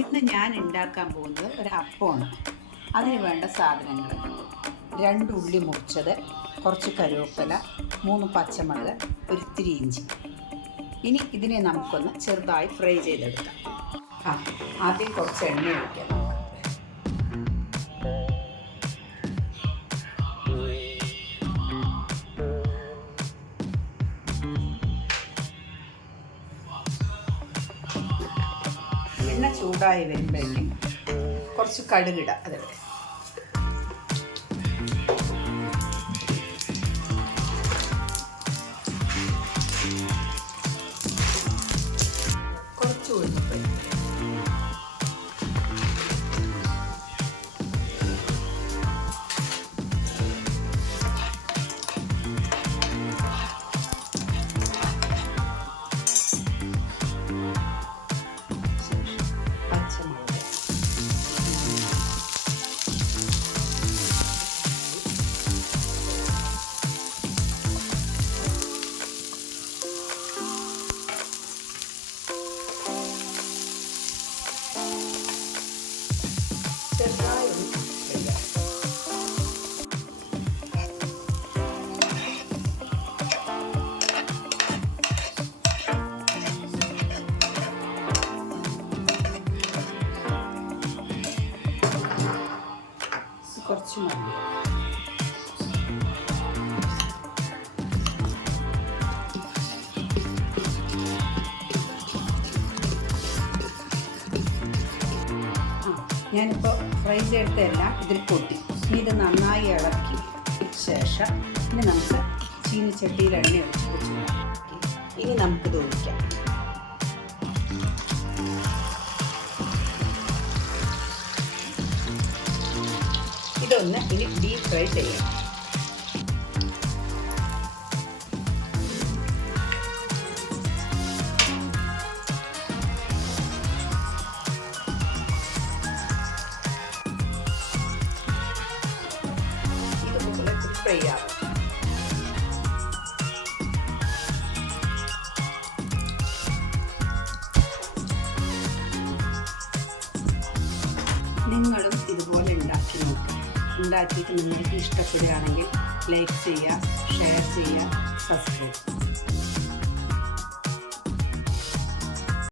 ഇന്ന് ഞാൻ ഉണ്ടാക്കാൻ പോകുന്നത് ഒരു അപ്പമാണ്. അതിന് വേണ്ട സാധനങ്ങൾ: 2 ഉള്ളി മുറിച്ചത്, കുറച്ച് കറിവേപ്പില, 3 പച്ചമുളക്, ഒരിത്തിരി ഇഞ്ചി. ഇനി ഇതിനെ നമുക്കൊന്ന് ചെറുതായി ഫ്രൈ ചെയ്തെടുക്കാം. ആദ്യം കുറച്ച് എണ്ണ ഒഴിക്കാം. എണ്ണ ചൂടായി വരുമ്പോഴേക്കും കുറച്ച് കടുകിടാം. അതെവിടെ കുറച്ച് ഉഴുന്നപ്പരിപ്പ്, കുറച്ച് മതി. ഞാനിപ്പോൾ ഫ്രൈ ചെയ്തെല്ലാം ഇതിൽ പൊട്ടി. ഇനി ഇത് നന്നായി ഇളക്കി ശേഷം ഇനി നമുക്ക് ചീനിച്ചട്ടിയിൽ എണ്ണ ഒഴിച്ച് വെച്ചു. ഇനി നമുക്കിത് ഒഴിക്കാം. ഇതൊന്ന് ഇനി ഡീപ് ഫ്രൈ ചെയ്യാം. ഇതുപോലെ ഫ്രൈ ആവും. നിങ്ങളും ഇതുപോലെ ഉണ്ടാക്കി നോക്കുക. ഉണ്ടാക്കിയിട്ട് നിങ്ങൾക്ക് ഇഷ്ടപ്പെടുകയാണെങ്കിൽ ലൈക്ക് ചെയ്യുക, ഷെയർ ചെയ്യുക, സബ്സ്ക്രൈബ് ചെയ്യുക.